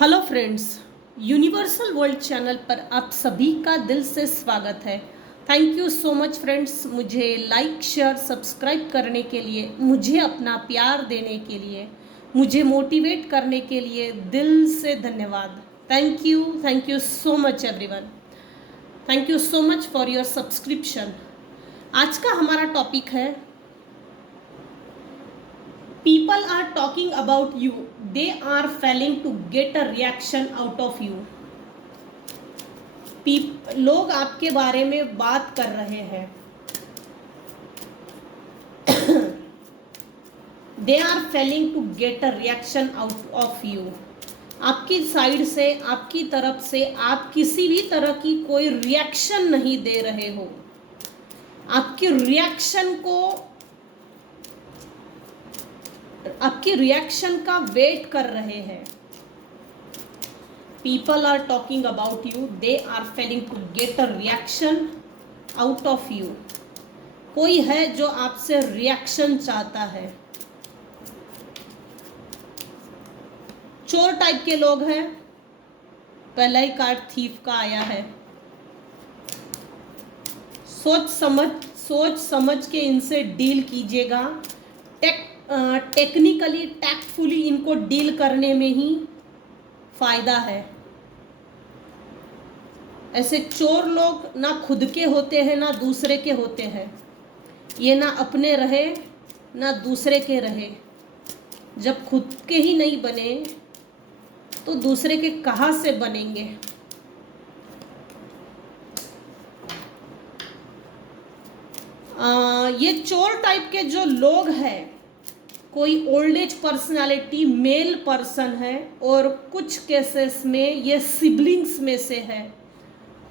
Hello friends, universal world channel पर आप सभी का दिल से स्वागत है। Thank you so much friends, मुझे लाइक शेयर सब्सक्राइब करने के लिए, मुझे अपना प्यार देने के लिए, मुझे मोटिवेट करने के लिए दिल से धन्यवाद। Thank you so much everyone. Thank you so much for your subscription. आज का हमारा टॉपिक है people are talking about you, they are failing to get a reaction out of you। लोग आपके बारे में बात कर रहे हैं, they are failing to get a reaction out of you. आपकी साइड से, आपकी तरफ से आप किसी भी तरह की कोई रिएक्शन नहीं दे रहे हो। आपकी रिएक्शन का वेट कर रहे हैं। People are talking about you, they are failing to get a reaction out of you। कोई है जो आपसे रिएक्शन चाहता है। चोर टाइप के लोग हैं। पहला ही कार्ड थीफ का आया है। सोच समझ के इनसे डील कीजिएगा। टेक्निकली टैक्टफुली इनको डील करने में ही फायदा है। ऐसे चोर लोग ना खुद के होते हैं ना दूसरे के होते हैं। ये ना अपने रहे ना दूसरे के रहे। जब खुद के ही नहीं बने तो दूसरे के कहाँ से बनेंगे। ये चोर टाइप के जो लोग हैं, कोई old age personality male person है, और कुछ केसेस में ये सिबलिंग्स में से है।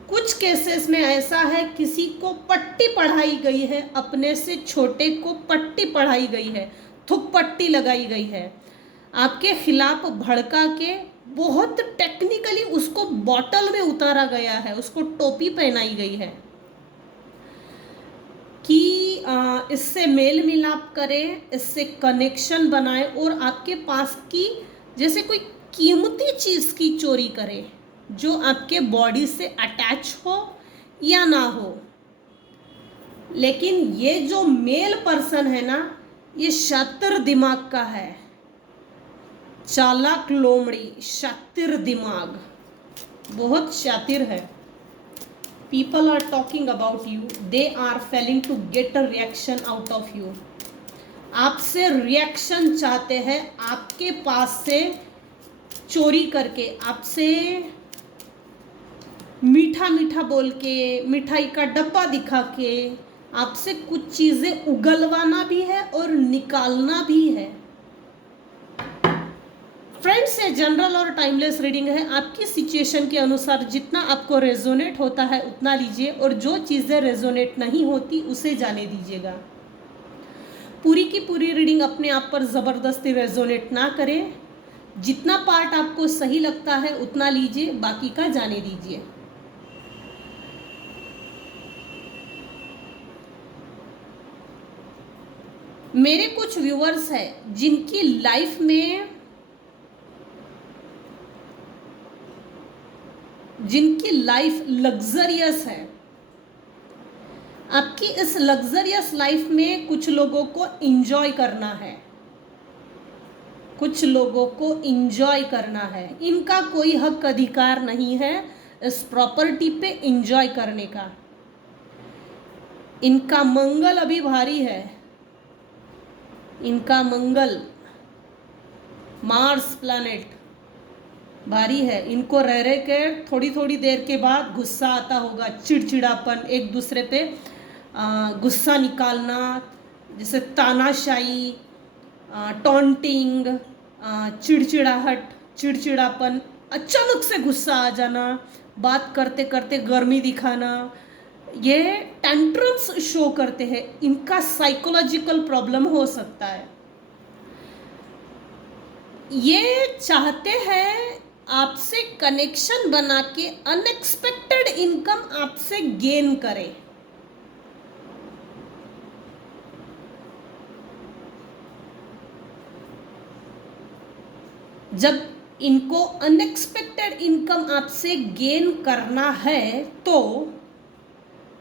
कुछ केसेस में ऐसा है किसी को पट्टी पढ़ाई गई है, अपने से छोटे को पट्टी पढ़ाई गई है, थुक पट्टी लगाई गई है, आपके खिलाफ भड़का के बहुत टेक्निकली उसको बॉटल में उतारा गया है, उसको टोपी पहनाई गई है कि इससे मेल मिलाप करें, इससे कनेक्शन बनाए और आपके पास की जैसे कोई कीमती चीज़ की चोरी करे जो आपके बॉडी से अटैच हो या ना हो। लेकिन ये जो मेल पर्सन है ना, ये शातिर दिमाग का है, चालाक लोमड़ी, शातिर दिमाग, बहुत शातिर है। People are talking about you, they are failing to get a reaction out of you. आपसे रिएक्शन चाहते हैं, आपके पास से चोरी करके, आपसे मीठा मीठा बोल के, मिठाई का डब्बा दिखा के आपसे कुछ चीज़ें उगलवाना भी है और निकालना भी है। फ्रेंड्स, ये जनरल और टाइमलेस रीडिंग है। आपकी सिचुएशन के अनुसार जितना आपको रेजोनेट होता है उतना लीजिए, और जो चीज़ें रेजोनेट नहीं होती उसे जाने दीजिएगा। पूरी की पूरी रीडिंग अपने आप पर ज़बरदस्ती रेजोनेट ना करें। जितना पार्ट आपको सही लगता है उतना लीजिए, बाकी का जाने दीजिए। मेरे कुछ व्यूअर्स हैं जिनकी लाइफ लग्जरियस है। आपकी इस लग्जरियस लाइफ में कुछ लोगों को इंजॉय करना है, कुछ लोगों को इंजॉय करना है। इनका कोई हक अधिकार नहीं है इस प्रॉपर्टी पे इंजॉय करने का। इनका मंगल अभी भारी है। इनका मंगल, मार्स प्लैनेट भारी है। इनको रह के थोड़ी थोड़ी देर के बाद गुस्सा आता होगा, चिड़चिड़ापन, एक दूसरे पे गुस्सा निकालना, जैसे तानाशाही, टॉन्टिंग, चिड़चिड़ाहट, चिड़चिड़ापन, अचानक से गुस्सा आ जाना, बात करते करते गर्मी दिखाना, ये टेंट्रम्स शो करते हैं। इनका साइकोलॉजिकल प्रॉब्लम हो सकता है। ये चाहते हैं आपसे कनेक्शन बना के अनएक्सपेक्टेड इनकम आपसे गेन करे। जब इनको अनएक्सपेक्टेड इनकम आपसे गेन करना है तो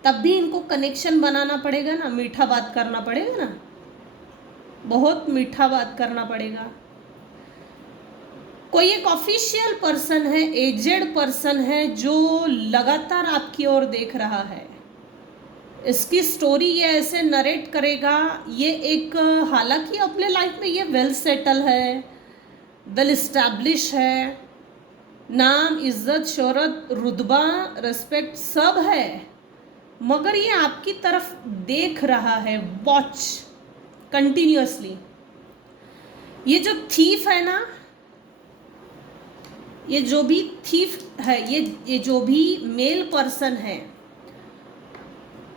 तब भी इनको कनेक्शन बनाना पड़ेगा ना, मीठा बात करना पड़ेगा ना, बहुत मीठा बात करना पड़ेगा। कोई एक ऑफिशियल पर्सन है, एजेड पर्सन है जो लगातार आपकी ओर देख रहा है। इसकी स्टोरी ये ऐसे नरेट करेगा, ये एक, हालांकि अपने लाइफ में ये वेल सेटल है, वेल इस्टेब्लिश है, नाम, इज्जत, शोहरत, रुतबा, रिस्पेक्ट सब है, मगर ये आपकी तरफ देख रहा है, वॉच कंटिन्यूअसली। ये जो थीफ है ना, ये जो भी थीफ है, ये जो भी मेल पर्सन है,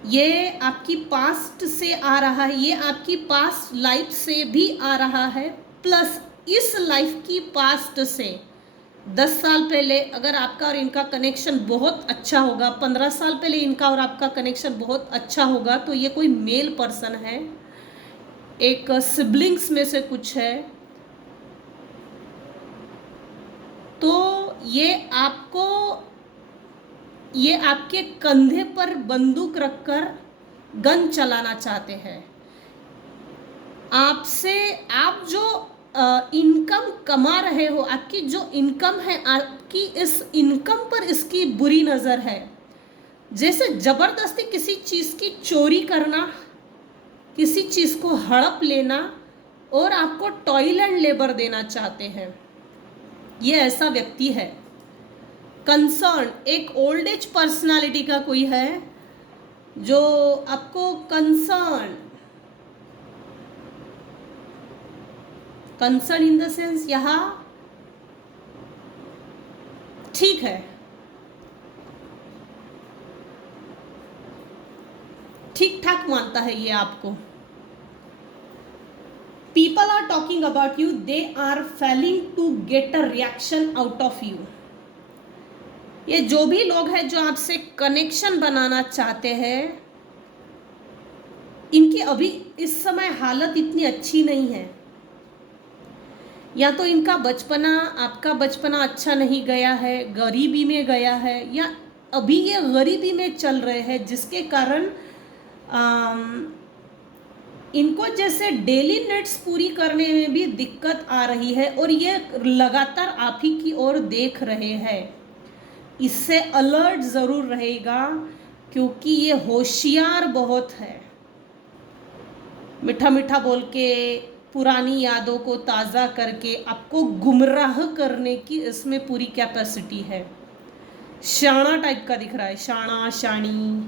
ये आपकी पास्ट से आ रहा है, ये आपकी पास्ट लाइफ से भी आ रहा है, प्लस इस लाइफ की पास्ट से 10 साल पहले अगर आपका और इनका कनेक्शन बहुत अच्छा होगा, 15 साल पहले इनका और आपका कनेक्शन बहुत अच्छा होगा, तो ये कोई मेल पर्सन है, एक सिबलिंग्स में से कुछ है, तो ये आपके कंधे पर बंदूक रखकर गन चलाना चाहते हैं। आपसे, आप जो इनकम कमा रहे हो, आपकी जो इनकम है, आपकी इस इनकम पर इसकी बुरी नज़र है। जैसे ज़बरदस्ती किसी चीज़ की चोरी करना, किसी चीज़ को हड़प लेना और आपको टॉयल एंड लेबर देना चाहते हैं, ये ऐसा व्यक्ति है। कंसर्न, एक ओल्ड एज पर्सनालिटी का कोई है जो आपको कंसर्न इन द सेंस, यहाँ ठीक है, ठीक ठाक मानता है ये आपको। People are talking about you, they are failing to get a reaction out of you. ये जो भी लोग हैं जो आपसे कनेक्शन बनाना चाहते हैं, इनकी अभी इस समय हालत इतनी अच्छी नहीं है। या तो इनका बचपना, आपका बचपना अच्छा नहीं गया है, गरीबी में गया है, या अभी ये गरीबी में चल रहे हैं, जिसके कारण इनको जैसे डेली नीड्स पूरी करने में भी दिक्कत आ रही है, और ये लगातार आप ही की ओर देख रहे हैं। इससे अलर्ट ज़रूर रहेगा, क्योंकि ये होशियार बहुत है। मीठा मीठा बोल के, पुरानी यादों को ताज़ा करके आपको गुमराह करने की इसमें पूरी कैपेसिटी है। शाना टाइप का दिख रहा है, शाना, शानी।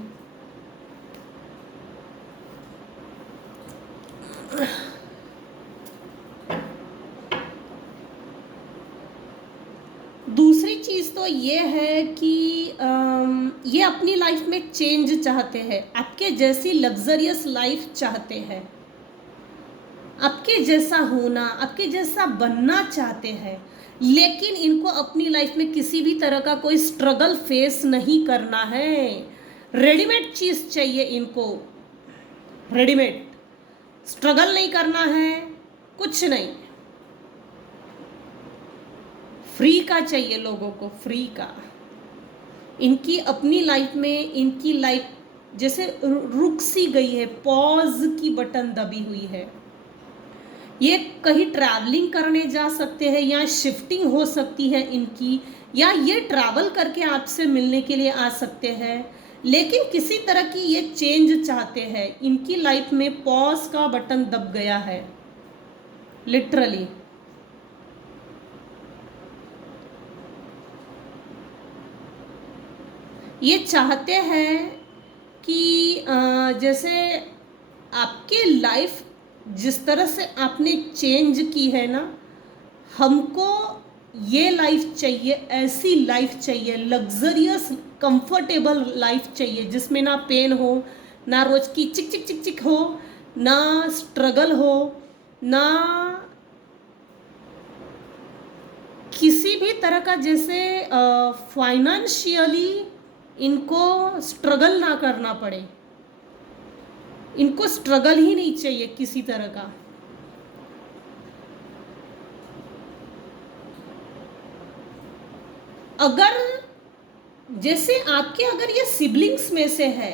दूसरी चीज़ तो ये है कि ये अपनी लाइफ में चेंज चाहते हैं, आपके जैसी लग्जरियस लाइफ चाहते हैं, आपके जैसा होना, आपके जैसा बनना चाहते हैं, लेकिन इनको अपनी लाइफ में किसी भी तरह का कोई स्ट्रगल फेस नहीं करना है। रेडीमेड चीज़ चाहिए इनको, रेडीमेड, स्ट्रगल नहीं करना है, कुछ नहीं, फ्री का चाहिए लोगों को, फ्री का। इनकी अपनी लाइफ में, इनकी लाइफ जैसे रुक सी गई है, पॉज की बटन दबी हुई है। ये कहीं ट्रैवलिंग करने जा सकते हैं, या शिफ्टिंग हो सकती है इनकी, या ये ट्रैवल करके आपसे मिलने के लिए आ सकते हैं, लेकिन किसी तरह की ये चेंज चाहते हैं। इनकी लाइफ में पॉज का बटन दब गया है, लिटरली। ये चाहते हैं कि जैसे आपके लाइफ जिस तरह से आपने चेंज की है ना, हमको ये लाइफ चाहिए, ऐसी लाइफ चाहिए, लग्जरियस कंफर्टेबल लाइफ चाहिए, जिसमें ना पेन हो, ना रोज की चिक चिक चिक चिक हो, ना स्ट्रगल हो, ना किसी भी तरह का जैसे फाइनेंशियली इनको स्ट्रगल ना करना पड़े। इनको स्ट्रगल ही नहीं चाहिए किसी तरह का। अगर जैसे आपके अगर ये सिबलिंग्स में से है,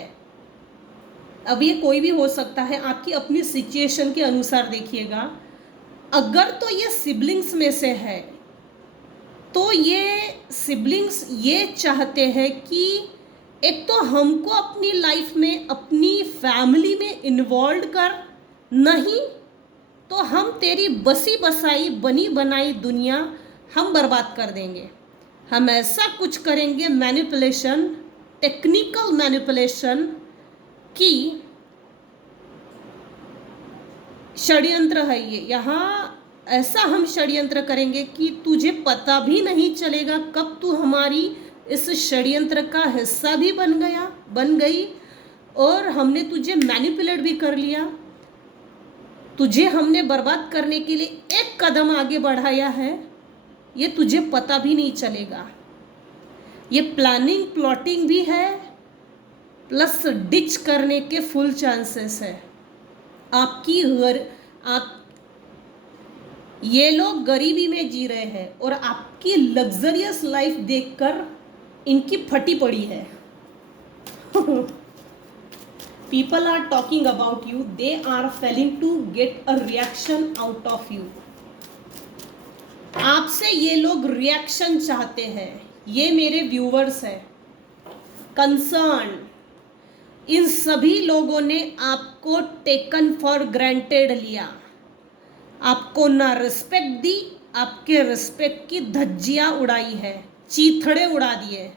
अब ये कोई भी हो सकता है, आपकी अपनी सिचुएशन के अनुसार देखिएगा, अगर तो ये सिबलिंग्स में से है तो ये सिबलिंग्स ये चाहते हैं कि एक तो हमको अपनी लाइफ में अपनी फैमिली में इन्वॉल्व कर, नहीं तो हम तेरी बसी बसाई बनी बनाई दुनिया हम बर्बाद कर देंगे। हम ऐसा कुछ करेंगे मैनिपुलेशन, टेक्निकल मैनिपुलेशन की षड्यंत्र है ये। यहाँ ऐसा हम षड्यंत्र करेंगे कि तुझे पता भी नहीं चलेगा कब तू हमारी इस षड्यंत्र का हिस्सा भी बन गई, और हमने तुझे मैनिपुलेट भी कर लिया। तुझे हमने बर्बाद करने के लिए एक कदम आगे बढ़ाया है, ये तुझे पता भी नहीं चलेगा। ये प्लानिंग प्लॉटिंग भी है, प्लस डिच करने के फुल चांसेस है। आप ये लोग गरीबी में जी रहे हैं और आपकी लग्जरियस लाइफ देखकर इनकी फटी पड़ी है। People are talking about you, they are failing to get a reaction out of you। आपसे ये लोग रिएक्शन चाहते हैं, ये मेरे व्यूवर्स हैं। कंसर्न, इन सभी लोगों ने आपको टेकन फॉर ग्रांटेड लिया, आपको ना रिस्पेक्ट दी, आपके रिस्पेक्ट की धज्जियां उड़ाई है, चीथड़े उड़ा दिए।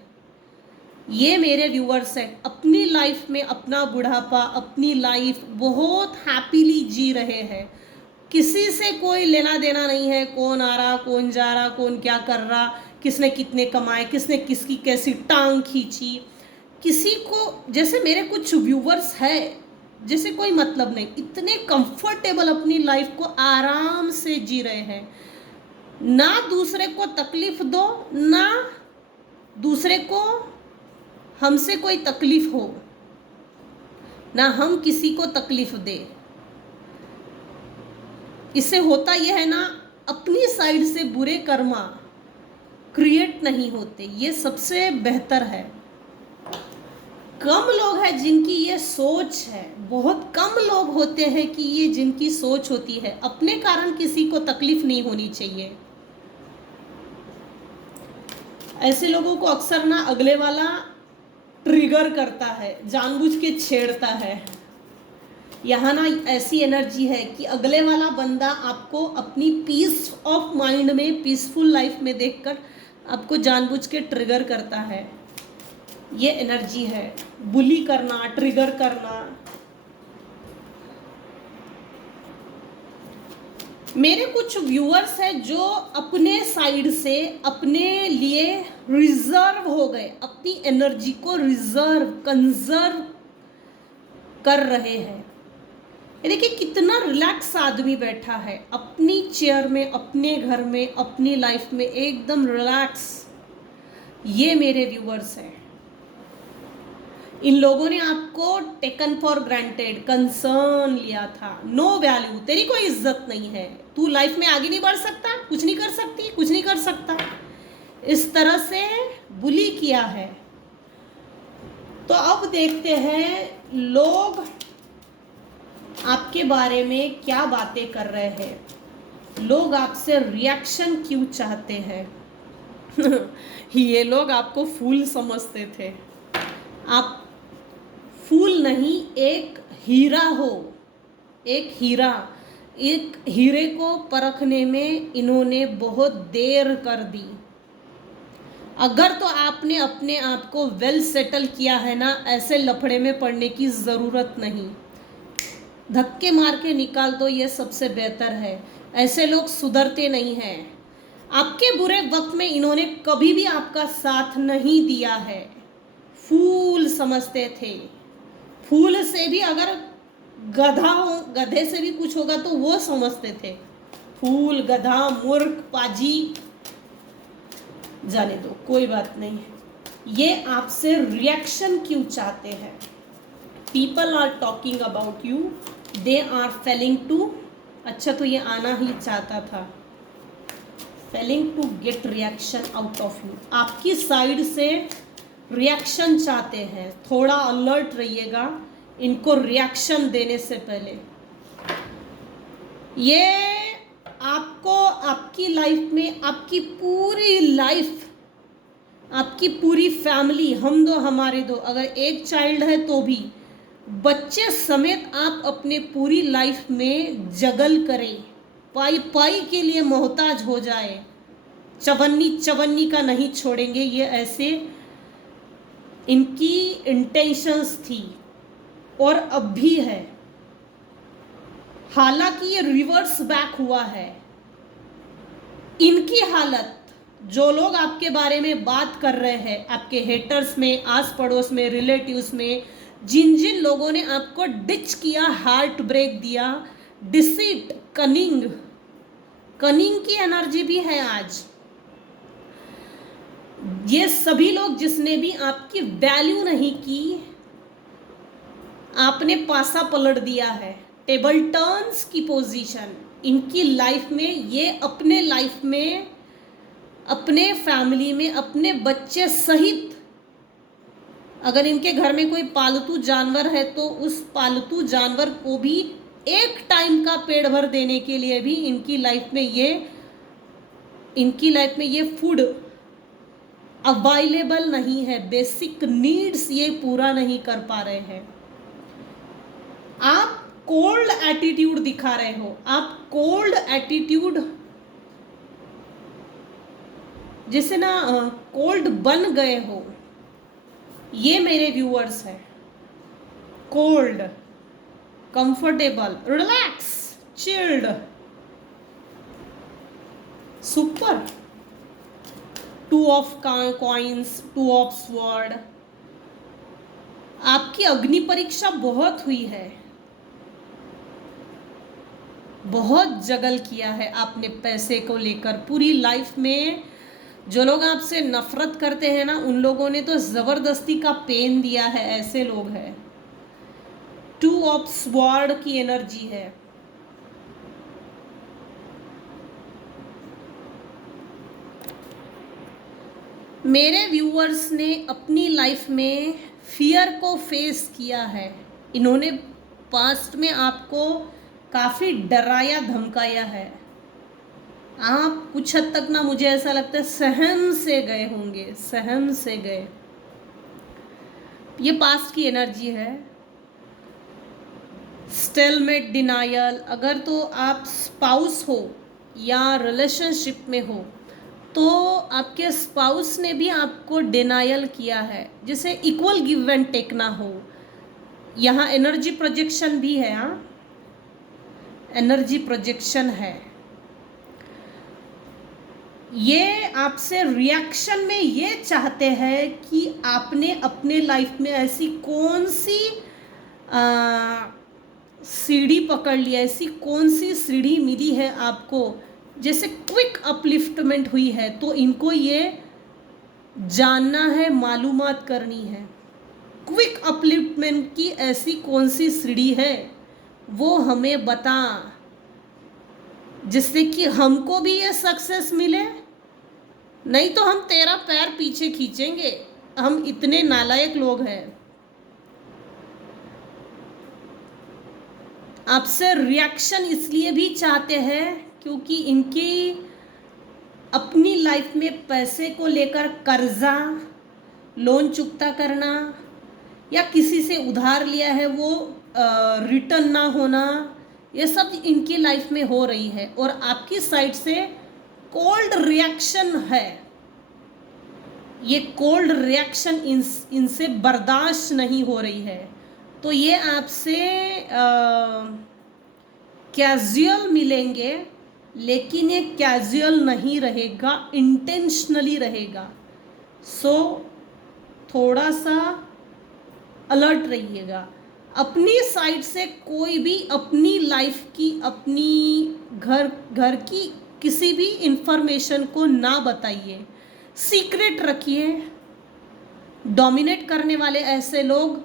ये मेरे व्यूअर्स हैं, अपनी लाइफ में अपना बुढ़ापा, अपनी लाइफ बहुत हैप्पीली जी रहे हैं। किसी से कोई लेना देना नहीं है, कौन आ रहा, कौन जा रहा, कौन क्या कर रहा, किसने कितने कमाए, किसने किसकी कैसी टांग खींची, किसी को, जैसे मेरे कुछ व्यूवर्स है जैसे कोई मतलब नहीं, इतने कंफर्टेबल अपनी लाइफ को आराम से जी रहे हैं। ना दूसरे को तकलीफ दो, ना दूसरे को हमसे कोई तकलीफ हो, ना हम किसी को तकलीफ दे। इससे होता यह है ना, अपनी साइड से बुरे कर्मा क्रिएट नहीं होते, ये सबसे बेहतर है। कम लोग हैं जिनकी ये सोच है, बहुत कम लोग होते हैं कि ये जिनकी सोच होती है अपने कारण किसी को तकलीफ नहीं होनी चाहिए। ऐसे लोगों को अक्सर ना अगले वाला ट्रिगर करता है, जानबूझ के छेड़ता है। यहाँ ना ऐसी एनर्जी है कि अगले वाला बंदा आपको अपनी पीस ऑफ माइंड में, पीसफुल लाइफ में देखकर आपको जानबूझ के ट्रिगर करता है। ये एनर्जी है, बुली करना, ट्रिगर करना। मेरे कुछ व्यूअर्स हैं जो अपने साइड से अपने लिए रिजर्व हो गए, अपनी एनर्जी को कंजर्व कर रहे हैं। ये देखिए कितना रिलैक्स आदमी बैठा है अपनी चेयर में, अपने घर में, अपनी लाइफ में एकदम रिलैक्स। ये मेरे व्यूअर्स हैं। इन लोगों ने आपको टेकन फॉर ग्रांटेड, कंसर्न लिया था, नो वैल्यू, तेरी कोई इज्जत नहीं है, तू लाइफ में आगे नहीं बढ़ सकता, कुछ नहीं कर सकती, कुछ नहीं कर सकता, इस तरह से बुली किया है। तो अब देखते हैं लोग आपके बारे में क्या बातें कर रहे हैं, लोग आपसे रिएक्शन क्यों चाहते हैं। ये लोग आपको फूल समझते थे, आप फूल नहीं, एक हीरा हो, एक हीरा। एक हीरे को परखने में इन्होंने बहुत देर कर दी। अगर तो आपने अपने आप को वेल सेटल किया है ना, ऐसे लफड़े में पड़ने की ज़रूरत नहीं, धक्के मार के निकाल दो, ये सबसे बेहतर है। ऐसे लोग सुधरते नहीं हैं। आपके बुरे वक्त में इन्होंने कभी भी आपका साथ नहीं दिया है, फूल समझते थे। फूल से भी अगर गधा हो, गधे से भी कुछ होगा तो वो समझते थे। फूल, गधा, मूर्ख, पाजी, जाने दो, कोई बात नहीं। ये आपसे रिएक्शन क्यों चाहते हैं? People are talking about you, they are failing to. अच्छा, तो ये आना ही चाहता था। Failing to get reaction out of you, आपकी साइड से रिएक्शन चाहते हैं। थोड़ा अलर्ट रहिएगा इनको रिएक्शन देने से पहले। ये आपको आपकी लाइफ में, आपकी पूरी लाइफ, आपकी पूरी फैमिली, हम दो हमारे दो, अगर एक चाइल्ड है तो भी बच्चे समेत आप अपने पूरी लाइफ में जगल करें, पाई पाई के लिए मोहताज हो जाए, चवन्नी चवन्नी का नहीं छोड़ेंगे। ये ऐसे इनकी इंटेंशंस थी और अब भी है। हालांकि ये रिवर्स बैक हुआ है। इनकी हालत, जो लोग आपके बारे में बात कर रहे हैं, आपके हेटर्स में, आस पड़ोस में, रिलेटिव्स में, जिन जिन लोगों ने आपको डिच किया, हार्ट ब्रेक दिया, डिसीट, कनिंग, कनिंग की एनर्जी भी है आज। ये सभी लोग जिसने भी आपकी वैल्यू नहीं की, आपने पासा पलट दिया है। टेबल टर्न्स की पोजीशन इनकी लाइफ में, ये अपने लाइफ में, अपने फैमिली में, अपने बच्चे सहित, अगर इनके घर में कोई पालतू जानवर है तो उस पालतू जानवर को भी एक टाइम का पेट भर देने के लिए भी इनकी लाइफ में ये फूड अवेलेबल नहीं है। बेसिक नीड्स ये पूरा नहीं कर पा रहे हैं। आप कोल्ड एटीट्यूड दिखा रहे हो, आप कोल्ड एटीट्यूड, जैसे ना कोल्ड बन गए हो। ये मेरे व्यूअर्स हैं। Cold, comfortable, relax, chilled, super. 2 of coins, 2 of sword. आपकी अग्नि परीक्षा बहुत हुई है, बहुत जगल किया है आपने पैसे को लेकर। पूरी लाइफ में जो लोग आपसे नफरत करते हैं ना, उन लोगों ने तो जबरदस्ती का पेन दिया है। ऐसे लोग हैं। 2 ऑफ स्वॉर्ड की एनर्जी है। मेरे व्यूअर्स ने अपनी लाइफ में फियर को फेस किया है। इन्होंने पास्ट में आपको काफ़ी डराया धमकाया है। आप कुछ हद तक ना, मुझे ऐसा लगता है सहम से गए होंगे, सहम से गए। ये पास्ट की एनर्जी है। Stalemate, denial. अगर तो आप स्पाउस हो या रिलेशनशिप में हो तो आपके स्पाउस ने भी आपको डिनायल किया है, जिसे इक्वल गिव एंड टेक ना हो। यहाँ एनर्जी प्रोजेक्शन भी है। हाँ, एनर्जी प्रोजेक्शन है। ये आपसे रिएक्शन में ये चाहते हैं कि आपने अपने लाइफ में ऐसी कौन सी सीढ़ी पकड़ लिया, ऐसी कौन सी सीढ़ी मिली है आपको, जैसे क्विक अपलिफ्टमेंट हुई है। तो इनको ये जानना है, मालूमात करनी है। क्विक अपलिफ्टमेंट की ऐसी कौन सी सीढ़ी है, वो हमें बता, जिससे कि हमको भी ये सक्सेस मिले। नहीं तो हम तेरा पैर पीछे खींचेंगे। हम इतने नालायक लोग हैं। आपसे रिएक्शन इसलिए भी चाहते हैं क्योंकि इनकी अपनी लाइफ में पैसे को लेकर कर्जा, लोन चुकता करना या किसी से उधार लिया है वो रिटर्न ना होना, ये सब इनकी लाइफ में हो रही है। और आपकी साइड से कोल्ड रिएक्शन है। ये कोल्ड रिएक्शन इनसे बर्दाश्त नहीं हो रही है। तो ये आपसे कैजुअल मिलेंगे, लेकिन ये कैजुअल नहीं रहेगा, इंटेंशनली रहेगा। सो थोड़ा सा अलर्ट रहिएगा। अपनी साइड से कोई भी अपनी लाइफ की, अपनी घर की किसी भी इंफॉर्मेशन को ना बताइए, सीक्रेट रखिए। डोमिनेट करने वाले ऐसे लोग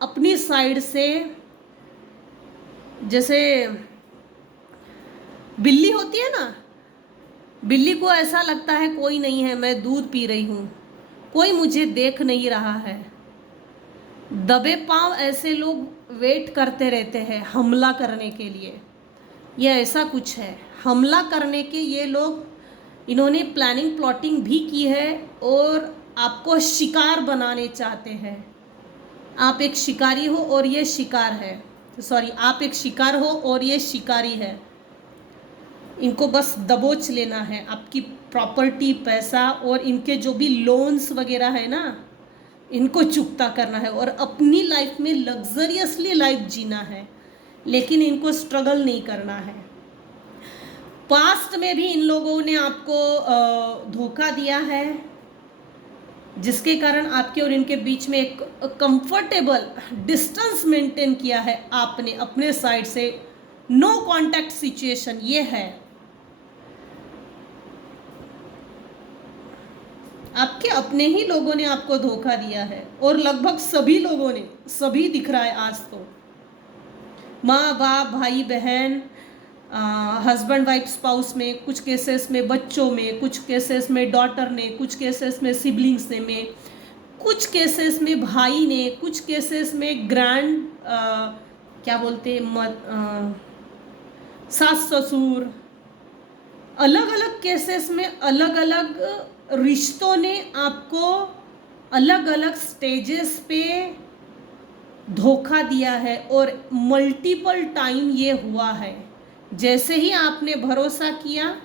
अपनी साइड से, जैसे बिल्ली होती है ना, बिल्ली को ऐसा लगता है कोई नहीं है, मैं दूध पी रही हूँ, कोई मुझे देख नहीं रहा है। दबे पांव ऐसे लोग वेट करते रहते हैं हमला करने के लिए। ये ऐसा कुछ है, हमला करने के ये लोग, इन्होंने प्लानिंग प्लॉटिंग भी की है और आपको शिकार बनाने चाहते हैं। आप एक शिकारी हो और ये शिकार है, सॉरी, आप एक शिकार हो और ये शिकारी है। इनको बस दबोच लेना है, आपकी प्रॉपर्टी, पैसा और इनके जो भी लोन्स वगैरह है ना, इनको चुकता करना है और अपनी लाइफ में लग्जरियसली लाइफ जीना है, लेकिन इनको स्ट्रगल नहीं करना है। पास्ट में भी इन लोगों ने आपको धोखा दिया है, जिसके कारण आपके और इनके बीच में एक कंफर्टेबल डिस्टेंस मेंटेन किया है आपने अपने साइड से। नो कांटेक्ट सिचुएशन ये है। आपके अपने ही लोगों ने आपको धोखा दिया है और लगभग सभी लोगों ने, सभी दिख रहा है आज तो, माँ बाप, भाई बहन, हस्बैंड वाइफ स्पाउस में, कुछ केसेस में बच्चों में, कुछ केसेस में डॉटर ने, कुछ केसेस में सिबलिंग्स ने में, कुछ केसेस में भाई ने, कुछ केसेस में ग्रैंड क्या बोलते सास ससुर, अलग अलग केसेस में अलग अलग रिश्तों ने आपको अलग अलग स्टेजेस पे धोखा दिया है और मल्टीपल टाइम ये हुआ है। जैसे ही आपने भरोसा किया,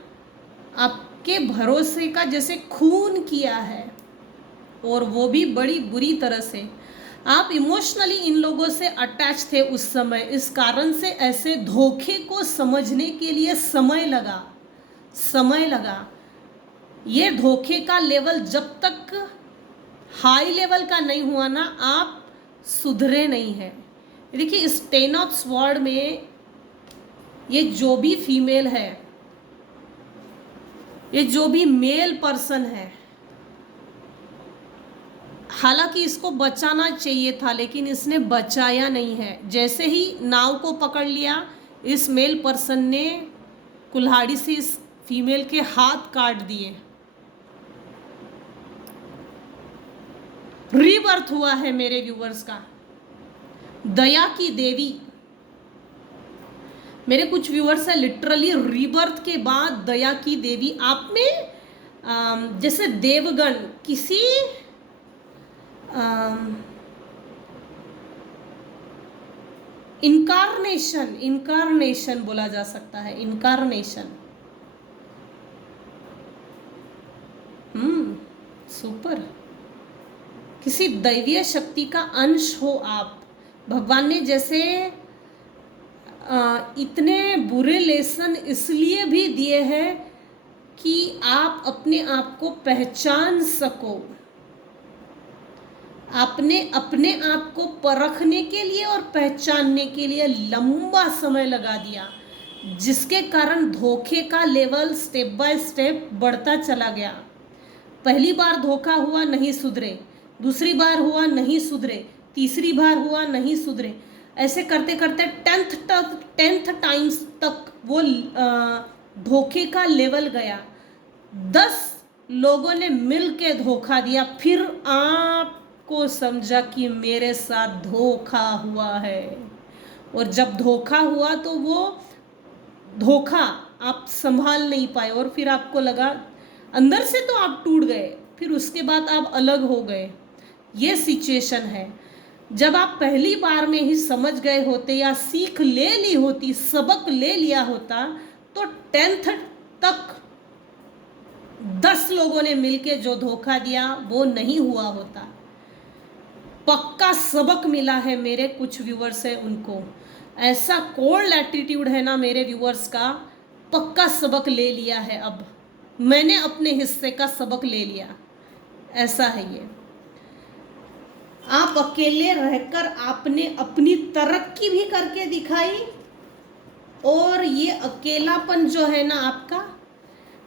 आपके भरोसे का जैसे खून किया है, और वो भी बड़ी बुरी तरह से। आप इमोशनली इन लोगों से अटैच थे उस समय, इस कारण से ऐसे धोखे को समझने के लिए समय लगा। ये धोखे का लेवल जब तक हाई लेवल का नहीं हुआ ना, आप सुधरे नहीं हैं। देखिए, इस 10 ऑफ स्वॉर्ड में ये जो भी फीमेल है, ये जो भी मेल पर्सन है, हालांकि इसको बचाना चाहिए था लेकिन इसने बचाया नहीं है। जैसे ही नाव को पकड़ लिया, इस मेल पर्सन ने कुल्हाड़ी से इस फीमेल के हाथ काट दिए। रीबर्थ हुआ है मेरे व्यूवर्स का। दया की देवी, मेरे कुछ व्यूअर्स है लिटरली रीबर्थ के बाद दया की देवी आप में जैसे देवगण किसी इनकारनेशन बोला जा सकता है, इनकारनेशन। सुपर, किसी दैवीय शक्ति का अंश हो आप। भगवान ने जैसे इतने बुरे लेसन इसलिए भी दिए हैं कि आप अपने आप को पहचान सको। आपने अपने आप को परखने के लिए और पहचानने के लिए लंबा समय लगा दिया, जिसके कारण धोखे का लेवल स्टेप बाय स्टेप बढ़ता चला गया। पहली बार धोखा हुआ, नहीं सुधरे, दूसरी बार हुआ, नहीं सुधरे, तीसरी बार हुआ, नहीं सुधरे, ऐसे करते करते 10th टाइम्स तक वो धोखे का लेवल गया। 10 लोगों ने मिल के धोखा दिया, फिर आपको समझा कि मेरे साथ धोखा हुआ है। और जब धोखा हुआ तो वो धोखा आप संभाल नहीं पाए और फिर आपको लगा, अंदर से तो आप टूट गए, फिर उसके बाद आप अलग हो गए। ये सिचुएशन है। जब आप पहली बार में ही समझ गए होते या सीख ले ली होती, सबक ले लिया होता, तो 10th तक 10 लोगों ने मिलके जो धोखा दिया वो नहीं हुआ होता। पक्का सबक मिला है। मेरे कुछ व्यूअर्स है, उनको ऐसा कोल्ड एटीट्यूड है ना मेरे व्यूअर्स का, पक्का सबक ले लिया है। अब मैंने अपने हिस्से का सबक ले लिया, ऐसा है ये। आप अकेले रहकर आपने अपनी तरक्की भी करके दिखाई, और ये अकेलापन जो है ना आपका,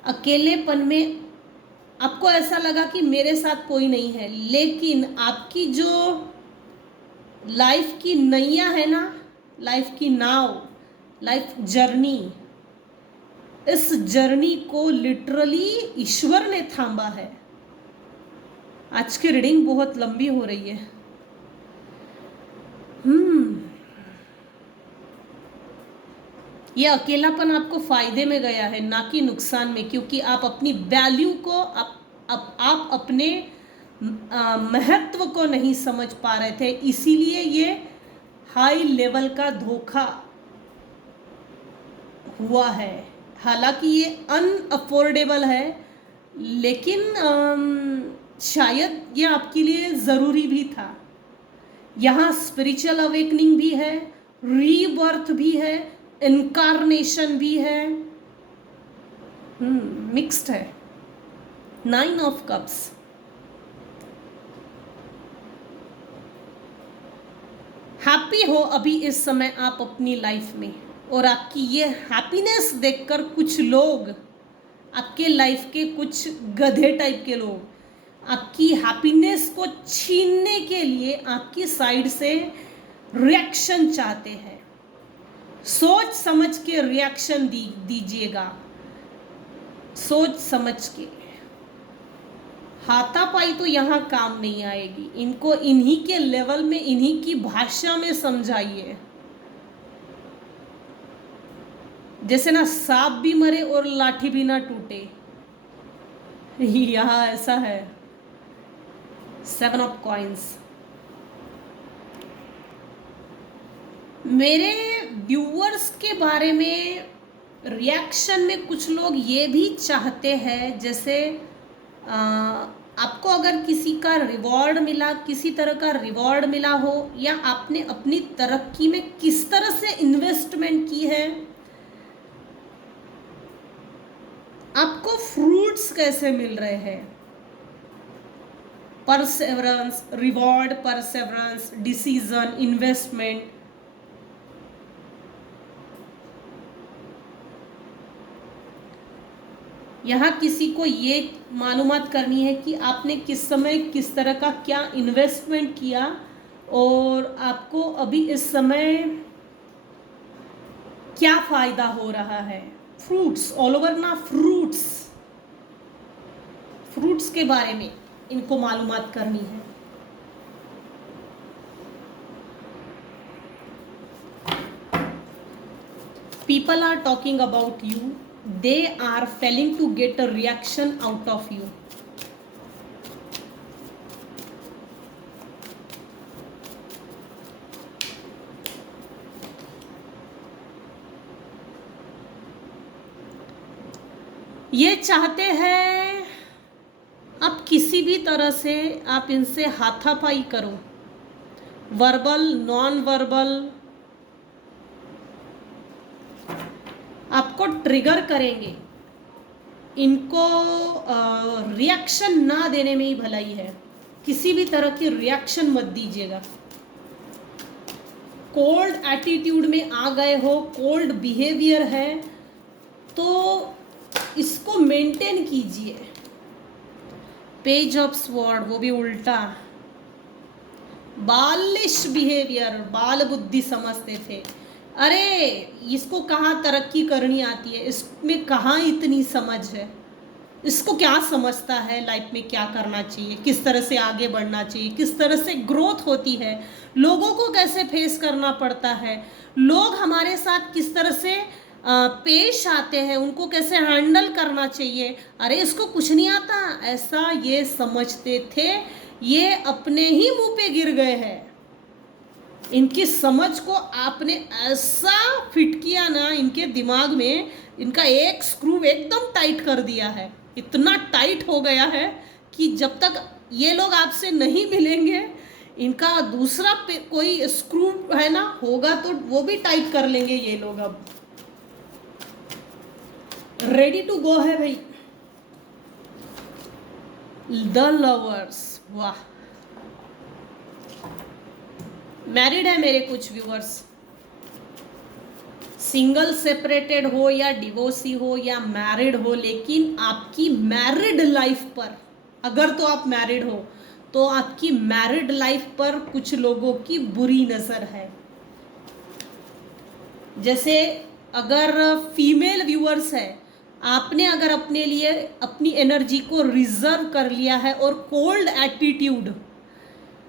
अकेलेपन में आपको ऐसा लगा कि मेरे साथ कोई नहीं है, लेकिन आपकी जो लाइफ की नैया है ना, लाइफ की नाव, लाइफ जर्नी, इस जर्नी को लिटरली ईश्वर ने थामा है। आज की रीडिंग बहुत लंबी हो रही है। ये अकेलापन आपको फायदे में गया है, ना कि नुकसान में, क्योंकि आप अपनी वैल्यू को आप अपने महत्व को नहीं समझ पा रहे थे, इसीलिए ये हाई लेवल का धोखा हुआ है। हालांकि ये अनअफोर्डेबल है, लेकिन शायद ये आपके लिए ज़रूरी भी था। यहाँ स्पिरिचुअल अवेकनिंग भी है, रीबर्थ भी है, इनकारनेशन भी है, मिक्स्ड है। 9 ऑफ कप्स। हैप्पी हो अभी इस समय आप अपनी लाइफ में, और आपकी ये हैप्पीनेस देखकर कुछ लोग, आपके लाइफ के कुछ गधे टाइप के लोग आपकी हैप्पीनेस को छीनने के लिए आपकी साइड से रिएक्शन चाहते हैं। सोच समझ के रिएक्शन दीजिएगा, सोच समझ के। हाथापाई तो यहाँ काम नहीं आएगी। इनको इन्हीं के लेवल में, इन्हीं की भाषा में समझाइए। जैसे ना सांप भी मरे और लाठी भी ना टूटे, यहाँ ऐसा है। 7 ऑफ कॉइंस। मेरे व्यूअर्स के बारे में रिएक्शन में कुछ लोग ये भी चाहते हैं, जैसे आपको अगर किसी का रिवॉर्ड मिला, किसी तरह का रिवॉर्ड मिला हो, या आपने अपनी तरक्की में किस तरह से इन्वेस्टमेंट की है, आपको फ्रूट्स कैसे मिल रहे हैं। Perseverance, reward, Perseverance, decision, investment. यहाँ किसी को ये मालूमात करनी है कि आपने किस समय किस तरह का क्या इन्वेस्टमेंट किया, और आपको अभी इस समय क्या फायदा हो रहा है। फ्रूट्स ऑल ओवर ना, फ्रूट्स के बारे में इनको मालूमात करनी है। People are talking about you. They are failing to get a reaction out of you. ये चाहते हैं आप किसी भी तरह से आप इनसे हाथापाई करो, वर्बल, नॉन वर्बल, आपको ट्रिगर करेंगे। इनको रिएक्शन ना देने में ही भलाई है। किसी भी तरह की रिएक्शन मत दीजिएगा। कोल्ड एटीट्यूड में आ गए हो, कोल्ड बिहेवियर है, तो इसको मेंटेन कीजिए। पेज ऑफ स्वॉर्ड, वो भी उल्टा। बालिश बिहेवियर, बाल बुद्धि समझते थे। अरे इसको कहाँ तरक्की करनी आती है, इसमें कहाँ इतनी समझ है, इसको क्या समझता है लाइफ में क्या करना चाहिए, किस तरह से आगे बढ़ना चाहिए, किस तरह से ग्रोथ होती है, लोगों को कैसे फेस करना पड़ता है, लोग हमारे साथ किस तरह से पेश आते हैं, उनको कैसे हैंडल करना चाहिए। अरे इसको कुछ नहीं आता, ऐसा ये समझते थे। ये अपने ही मुंह पे गिर गए हैं। इनकी समझ को आपने ऐसा फिट किया ना, इनके दिमाग में इनका एक स्क्रू एकदम टाइट कर दिया है। इतना टाइट हो गया है कि जब तक ये लोग आपसे नहीं मिलेंगे, इनका दूसरा कोई स्क्रू है ना होगा तो वो भी टाइट कर लेंगे ये लोग। अब रेडी टू गो है भाई। द लवर्स, वाह। मैरिड है मेरे कुछ व्यूअर्स, सिंगल सेपरेटेड हो या डिवोर्सी हो या मैरिड हो, लेकिन आपकी मैरिड लाइफ पर, अगर तो आप मैरिड हो तो आपकी मैरिड लाइफ पर कुछ लोगों की बुरी नज़र है। जैसे अगर फीमेल व्यूअर्स है आपने अगर अपने लिए अपनी एनर्जी को रिजर्व कर लिया है और कोल्ड एटीट्यूड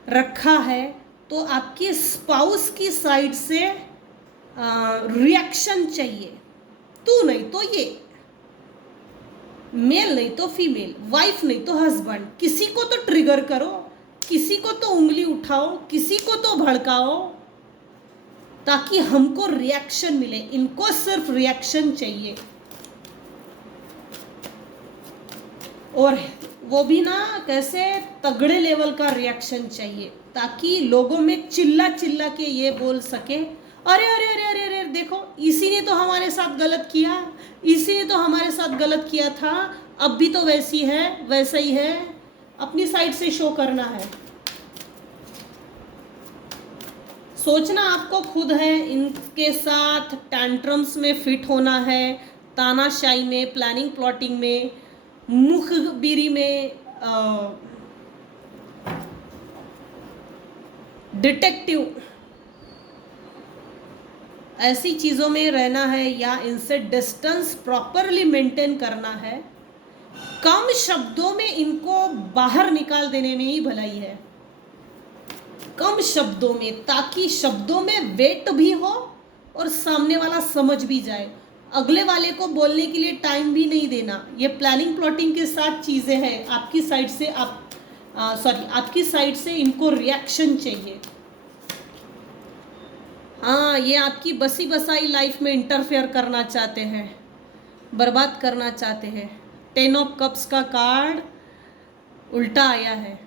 रखा है, तो आपके स्पाउस की साइड से रिएक्शन चाहिए। तू नहीं तो ये, मेल नहीं तो फीमेल, वाइफ नहीं तो हस्बैंड, किसी को तो ट्रिगर करो, किसी को तो उंगली उठाओ, किसी को तो भड़काओ, ताकि हमको रिएक्शन मिले। इनको सिर्फ रिएक्शन चाहिए, और वो भी ना कैसे तगड़े लेवल का रिएक्शन चाहिए, ताकि लोगों में चिल्ला चिल्ला के ये बोल सके, अरे अरे अरे अरे अरे देखो, इसी ने तो हमारे साथ गलत किया, इसी ने तो हमारे साथ गलत किया था, अब भी तो वैसी है, वैसा ही है। अपनी साइड से शो करना है। सोचना आपको खुद है, इनके साथ टैंट्रम्स में फिट होना है, तानाशाही में, प्लानिंग प्लॉटिंग में, मुखबिरी में, डिटेक्टिव, ऐसी चीज़ों में रहना है, या इनसे डिस्टेंस प्रॉपरली मेंटेन करना है। कम शब्दों में इनको बाहर निकाल देने में ही भलाई है, कम शब्दों में, ताकि शब्दों में वेट भी हो और सामने वाला समझ भी जाए। अगले वाले को बोलने के लिए टाइम भी नहीं देना। ये प्लानिंग प्लॉटिंग के साथ चीज़ें हैं। आपकी साइड से आपकी साइड से इनको रिएक्शन चाहिए। हाँ, ये आपकी बसी बसाई लाइफ में इंटरफेयर करना चाहते हैं, बर्बाद करना चाहते हैं। 10 ऑफ कप्स का कार्ड उल्टा आया है।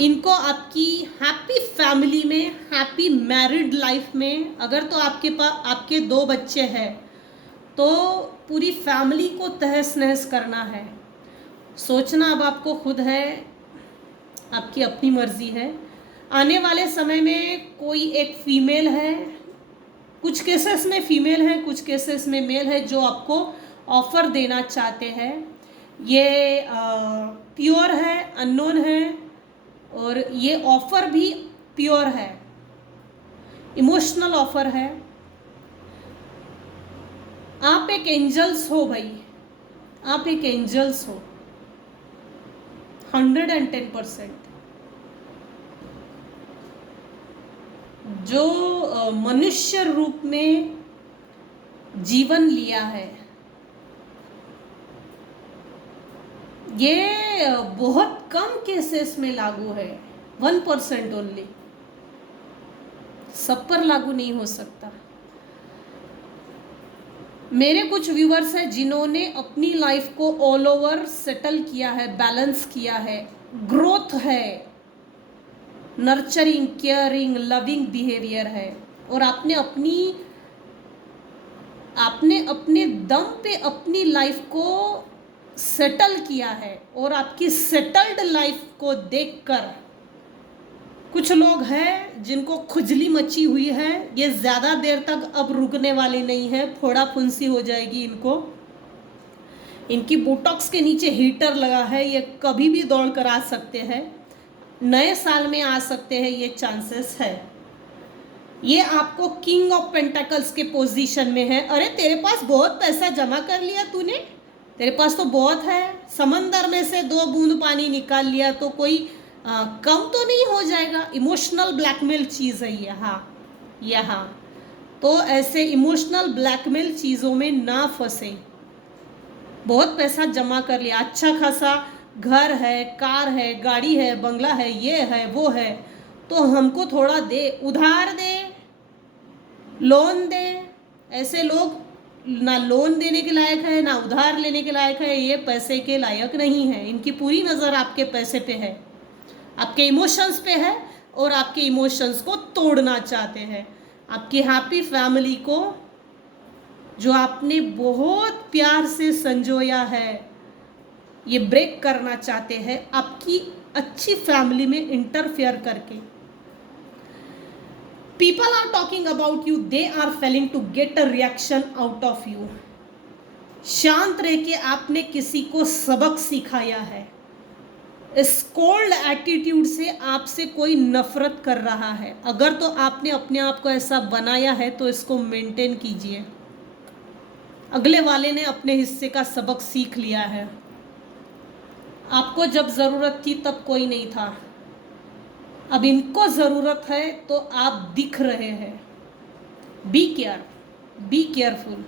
इनको आपकी हैप्पी फैमिली में, हैप्पी मैरिड लाइफ में, अगर तो आपके 2 बच्चे हैं तो पूरी फैमिली को तहस नहस करना है। सोचना अब आपको खुद है, आपकी अपनी मर्जी है। आने वाले समय में कोई एक फीमेल है, कुछ केसेस में फीमेल है, कुछ केसेस में मेल है, जो आपको ऑफर देना चाहते हैं। ये प्योर है, अननोन है, और ये ऑफर भी प्योर है, इमोशनल ऑफर है। आप एक एंजल्स हो भाई, आप एक एंजल्स हो 110%। जो मनुष्य रूप में जीवन लिया है, ये बहुत कम केसेस में लागू है, 1% ओनली। सब पर लागू नहीं हो सकता। मेरे कुछ व्यूअर्स हैं जिन्होंने अपनी लाइफ को ऑल ओवर सेटल किया है, बैलेंस किया है, ग्रोथ है, नर्चरिंग, केयरिंग, लविंग बिहेवियर है, और आपने अपने दम पे अपनी लाइफ को सेटल किया है। और आपकी सेटल्ड लाइफ को देखकर कुछ लोग हैं जिनको खुजली मची हुई है, ये ज़्यादा देर तक अब रुकने वाले नहीं है, फोड़ा फुंसी हो जाएगी इनको। इनकी बोटॉक्स के नीचे हीटर लगा है, ये कभी भी दौड़ कर आ सकते हैं, नए साल में आ सकते हैं, ये चांसेस है। ये आपको किंग ऑफ पेंटाकल्स के पोजीशन में है। अरे तेरे पास बहुत पैसा जमा कर लिया तूने, तेरे पास तो बहुत है, समंदर में से 2 बूंद पानी निकाल लिया तो कोई कम तो नहीं हो जाएगा। इमोशनल ब्लैकमेल चीज़ है यहाँ तो ऐसे इमोशनल ब्लैकमेल चीज़ों में ना फंसे। बहुत पैसा जमा कर लिया, अच्छा खासा घर है, कार है, गाड़ी है, बंगला है, ये है, वो है, तो हमको थोड़ा दे, उधार दे, लोन दे। ऐसे लोग ना लोन देने के लायक है, ना उधार लेने के लायक है, ये पैसे के लायक नहीं है। इनकी पूरी नज़र आपके पैसे पे है, आपके इमोशंस पे है, और आपके इमोशंस को तोड़ना चाहते हैं। आपकी हैप्पी फैमिली को, जो आपने बहुत प्यार से संजोया है, ये ब्रेक करना चाहते हैं आपकी अच्छी फैमिली में इंटरफेयर करके। People are talking about you, they are failing to get a reaction out of you. शांत रह के आपने किसी को सबक सिखाया है। इस कोल्ड एटीट्यूड से आपसे कोई नफरत कर रहा है। अगर तो आपने अपने आप को ऐसा बनाया है तो इसको मेंटेन कीजिए। अगले वाले ने अपने हिस्से का सबक सीख लिया है। आपको जब ज़रूरत थी तब कोई नहीं था, अब इनको ज़रूरत है तो आप दिख रहे हैं। Be careful.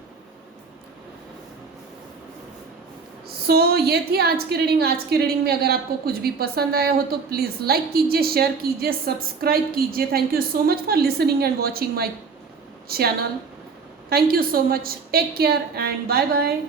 सो ये थी आज की रीडिंग। आज की रीडिंग में अगर आपको कुछ भी पसंद आया हो तो प्लीज़ लाइक कीजिए, शेयर कीजिए, सब्सक्राइब कीजिए। Thank you so much for listening and watching my channel. Thank you so much. Take care and bye bye.